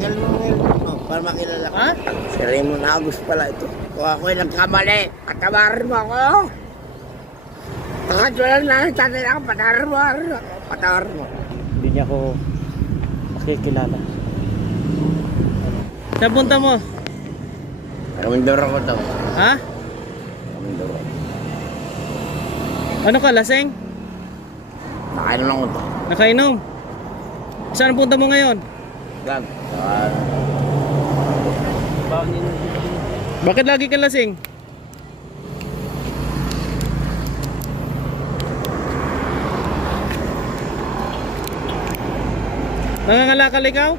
Tanggal mo ng helmet mo para makilala ka. Ha? Si Raymond Agus pala ito. Kung ako'y nagkamali, patawarin mo ako. Bakit wala na, tatay ako, patawarin mo. Patawarin mo. Hindi niya ako makikilala. Saan punta mo? Kamindoro ko to. Ha? Kamindoro. Ano ka, laseng? Nakain lang ko to. Nakainom? Saan punta mo ngayon? Gan. Bakit lagi ka lasing? Nangangalakal ikaw?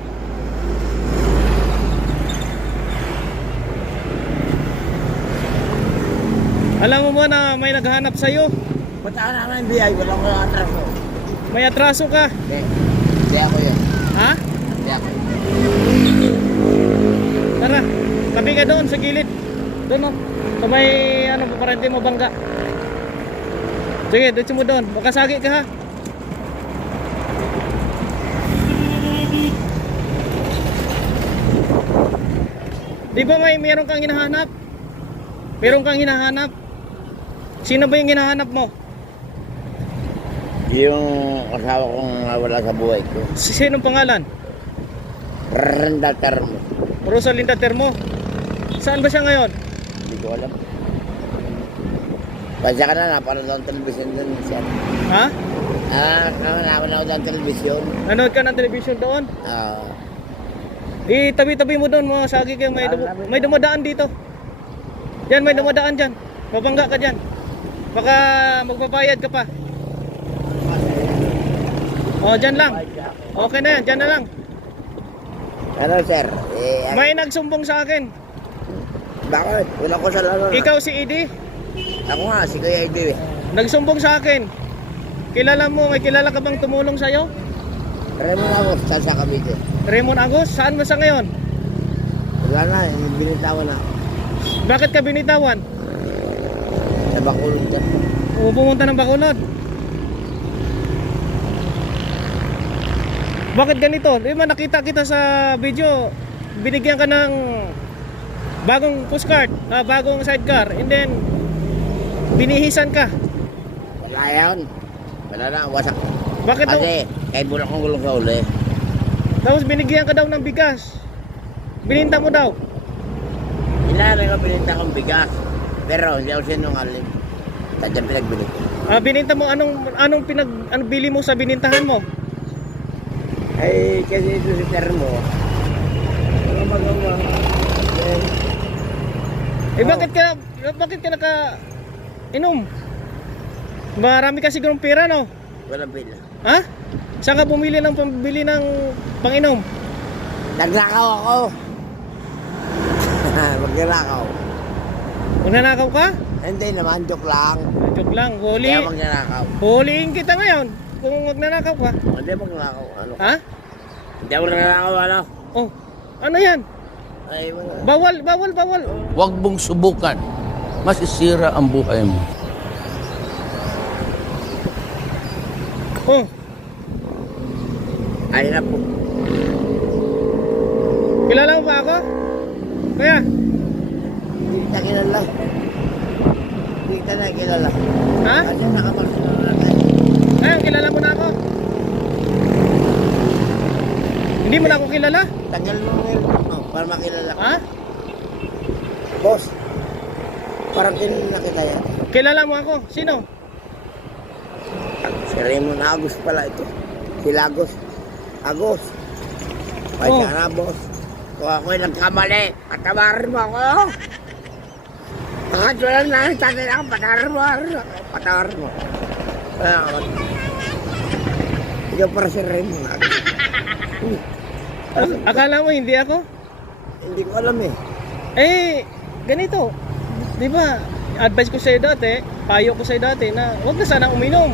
Alam mo ba na may naghahanap sa'yo? Ba't ako naman biyay? Wala ko yung atras ko. May atraso ka? Hindi ako yun. Ha? Hindi ako yun. Tara, tabi ka doon sa gilid. Doon oh. Sa may ano, parente mo bangga. Sige, dito mo doon. Baka sagi ka ha. Di ba meron kang hinahanap? Meron kang hinahanap? Sino ba yung hinahanap mo? Yung asawa kong nawala sa buhay ko. Sinong pangalan? Renda Termo. Rosalinda Termo. Saan ba siya ngayon? Hindi ko alam. Pasya ka na, napanood ako ng television doon. Ha? Napanood ako ng television. Nanood ka ng television doon? Oo. Tabi-tabi mo doon, mga sagi kayo. May dumadaan dito. Diyan, may dumadaan dyan. Babangga ka dyan. Baka magbabayad ka pa. O, dyan lang. Okay na yan, dyan na lang. Ano sir? May nagsumbong sa akin. Bakit? Wala ko sa laro na. Ikaw si Edie. Ako nga, si Kuya Eddie. Nagsumbong sa akin. Kilala mo, may kilala ka bang tumulong sa'yo? Raymond ako, saan sa Cavite? Raymond Agos, saan ba sa ngayon? Wala na, binitawan na. Bakit ka binitawan? Sa Bacolod dyan. Pumunta ng Bacolod. Bakit ganito? Di ba nakita kita sa video, binigyan ka ng bagong postcard, bagong sidecar, and then binihisan ka. Wala yan. Wala na, wasak. Bakit daw? Kasi, kahit bulan kong gulong sa uli. Tapos binigyan ka daw ng bigas. Bininta mo daw. Inaari ko pininta kong bigas. Pero hindi ako sinungaling. Sadyang pinagbili ko. Bininta mo anong bili mo sa binintahan mo? Ay, kasi ito si Termo. Ano magawa? Bakit ka naka inom? Marami ka sigurong pera, no? Walang pila. Ha? Saan ka bumili ng pambili ng panginom? Nagnakaw ako. Magnanakaw. Magnanakaw ka? Hindi naman, joke lang. Joke lang, Kaya magnanakaw. huliin kita ngayon kung magnanakaw ka. Hindi magnanakaw. Ano? Ha? Hindi ako magnanakaw, ano? Oh, ano yan? Ay, mga... Bawal. Huwag mong subukan. Masisira ang buhay mo. Oh, Ay na po. kilala mo ba ako? Kaya, Hindi kita kilala. Hindi kita na kilala. ha? Kasi nakapagsunod na tayo. Ayun, kilala mo na ako. Hindi mo na ako kilala? Tagal mo ng helmet mo para makilala ka. Ha? Boss, parang kinala kita yan. Kilala mo ako? Sino? Si Raymond Agus pala ito. Si Lagos. Agos. Ay, Oh. sana boss. Kung ako'y nagkamali, patawarin mo ako. Bakit wala na, tatay ako, patawarin mo. Patawarin mo. Kaya ako. Ikaw para si Raymond Agus. Akala mo hindi ako? Hindi ko alam eh. Ganito. Di ba? Advice ko sa'yo dati, payo ko sa'yo dati na huwag na sana uminom.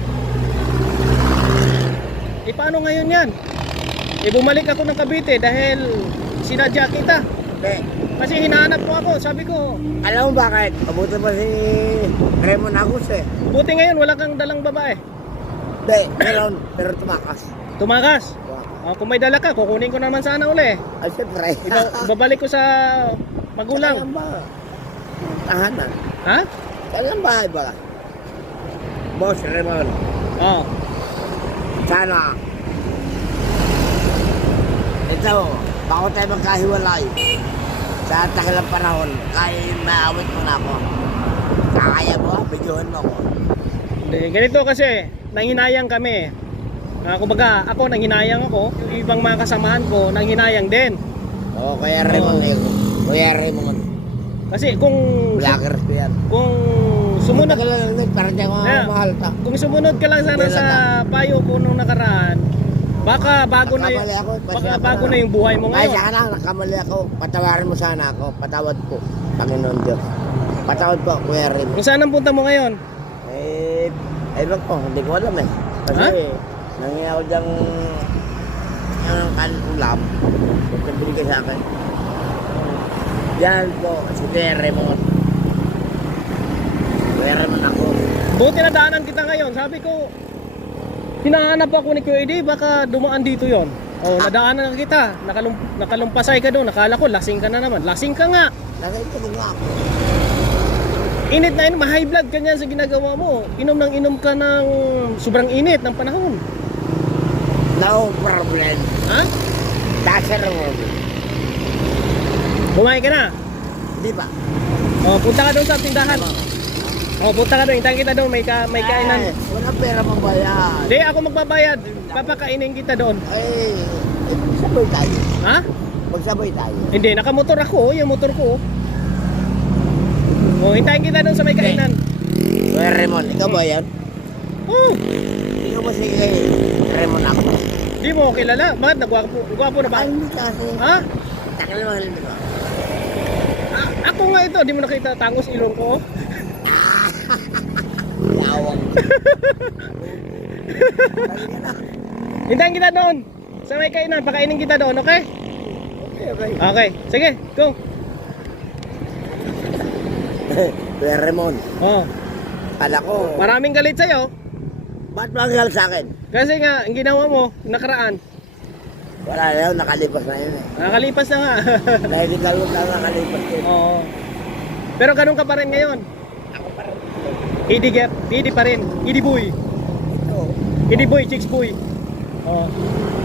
Paano ngayon yan? Bumalik ako ng Cavite dahil sinadya kita. Hindi. Kasi hinahanap mo ako, sabi ko. Alam mo bakit? Mabuti pa si Raymond Agus eh. Buti ngayon wala kang dalang babae. Hindi, meron, pero tumakas. Tumakas. Kung may dala ka, kukunin ko naman sana uli. Ay, siyempre. Babalik ko sa magulang. Saan ba? Tahanan. Ha? Saan ang bahay ba? Boss Raymond. Oo. Sana. Ito, bako tayo magkahiwalay. Sa tagal ng panahon, kaya maawit mo na ako. Kaya mo, bigyan mo ako. Hindi, ganito kasi, nanghinayang kami. Kumbaga, ako nanghinayang ako, yung ibang mga kasamahan ko, nanghinayang din. Oo, Kuya Raymond. Kuya Raymond. Kasi kung Vloggers ko yan. kung sumunod Tagal lang ulit, parang di ako Yeah. mahal ta. kung sumunod ka lang sana sa payo ko nung nakaraan, baka bago na Nakamali ako, baka pasensya bago na. na yung buhay mo Ay, ngayon. sana, nakamali ako. Patawarin mo sana ako. Patawad ko. Panginoon Diyos. Patawad ko, Kuya Raymond. Kung saan ang punta mo ngayon? Ewan ko, hindi ko alam eh. Kasi, nangyay ako dyang yung kanin ulam. Ito binigay sa akin. Yan po, si Kuya Raymond. Kuya Raymond ako. Buti na daanan kita ngayon. Sabi ko, hinahanap ako ni Kuya Eddie, baka dumaan dito yon. Oh, nadaanan na kita. Nakalumpasay ka doon. Nakala ko, lasing ka na naman. Lasing ka nga. Nakita ko nga ako. Init na init, ma-high blood ka niyan sa ginagawa mo. Inom ng inom ka ng sobrang init ng panahon. No problem. Ha? That's the problem. Kumain ka na. Di ba? Oh, punta ka doon sa tindahan. Oh, punta ka doon. Hintayin kita doon. May kainan. Ay, wala pera mambayad. Hindi, ako magbabayad. Papakainin kita doon. Ay, magsabay tayo. Ha? Magsabay tayo. Hindi, nakamotor ako. Yung motor ko. Oh, hintayin kita doon sa may kainan. Kuya Raymond, ikaw ba yan? Oh, Ikaw ba si Raymond ako? di mo kilala. Bakit? Nagwapo na ba? Ay, hindi kasi. Ha? Takal mo, hindi ko. Ako nga ito. Di mo nakita tangos ilong ko. Yawang. Hintayin kita doon. Sa may kainan. Pakainin kita doon, okay? Okay. Okay. Sige, go. Kuya Raymond, Oh, kala ko, maraming galit sa'yo. ba't magagal sa akin? Kasi nga, ang ginawa mo, nakaraan. Wala na yun, nakalipas na yun eh. Nakalipas na nga. Dahil ikaw lang nakalipas yun. Oo. Pero ganun ka pa rin ngayon. Ako pa rin. Idi pa rin. Idi boy. Ito. Idi boy, chicks boy. Oh.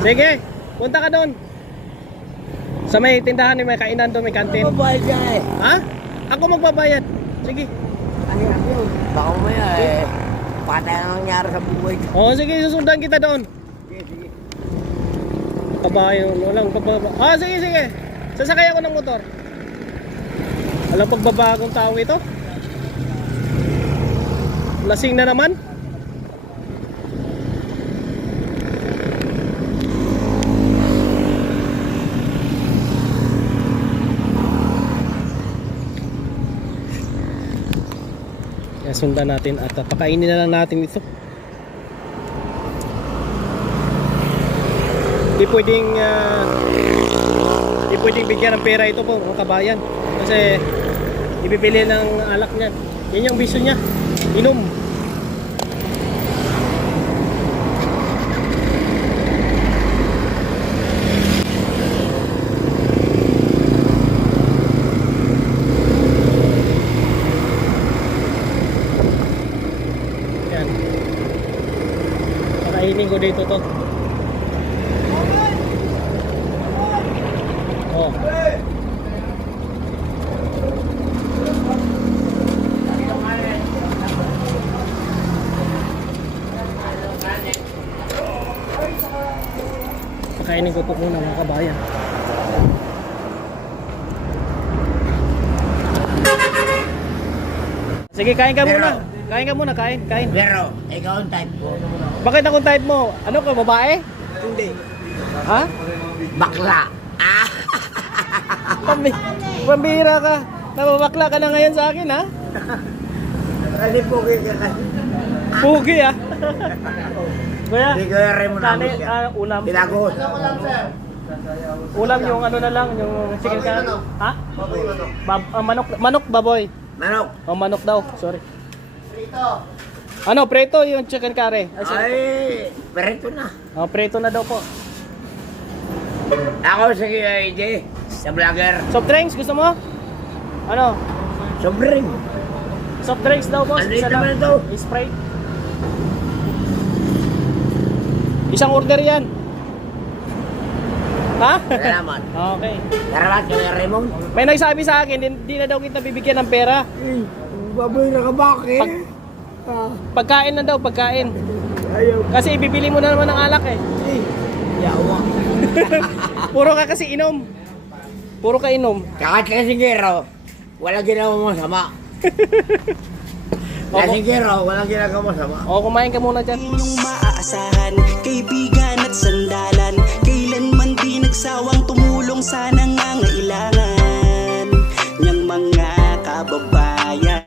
Sige, punta ka doon. Sa may tindahan, may kainan doon, may kantin. Ano ba dyan eh? Ha? Ako magbabayad. Sige. Ay, ako. Baka umaya eh. Patay na nangyari sa buhay ko. Oh, sige, susundan kita doon. Sige, sige. Pabayo, walang pagbaba. Ah, sige, sige. Sasakay ako ng motor. Walang pagbabagong tao ito. Lasing na naman. Kaya sundan natin at pakainin na lang natin ito. Di pwedeng bigyan ng pera ito po mga kabayan kasi ibibili ng alak niyan. Yan yung bisyo niya, inom. Yan, pakainin ko dito to. Oh. Pakainin ko ito muna mga kabayan. Sige, kain ka muna. Kain ka muna, kain. Pero, ikaw ang type ko. Bakit akong type mo? Ano ka, babae? Hindi. Ha? Bakla. Ah! Pambira ka. Nababakla ka na ngayon sa akin, ha? Kasi pogi ka kasi. Pugi, ha? Kuya, Hindi ko rin mo kani, namin ulam. Pinagos. Ulam yung ano na lang, yung chicken curry. Ha? Manok, baboy. Manok. Oh, manok daw. Sorry. Ano, preto yung chicken curry. Ay, perito na. Oh, preto na daw po. Ako sa QID, sa vlogger. Soft drinks, gusto mo? Ano? Sobrang. Soft drinks daw, boss. Ano Isa yung naman lang. ito? Sprite. Isang order yan. Ha? Salamat. Okay. Salamat kay Raymond. May nagsabi sa akin, di na daw kita bibigyan ng pera. Baboy na ka bakit? Pagkain na daw, pagkain. Ayaw. Kasi ibibili mo na naman ng alak eh. Yawa. Puro ka kasi inom. Puro ka inom. Kasigero, walang ginagawa masama. Kasigero, walang ginagawa masama. O, kumain ka muna dyan. Inyong maaasahan, kaibigan at sandalan. Kailanman di nagsawang tumulong sana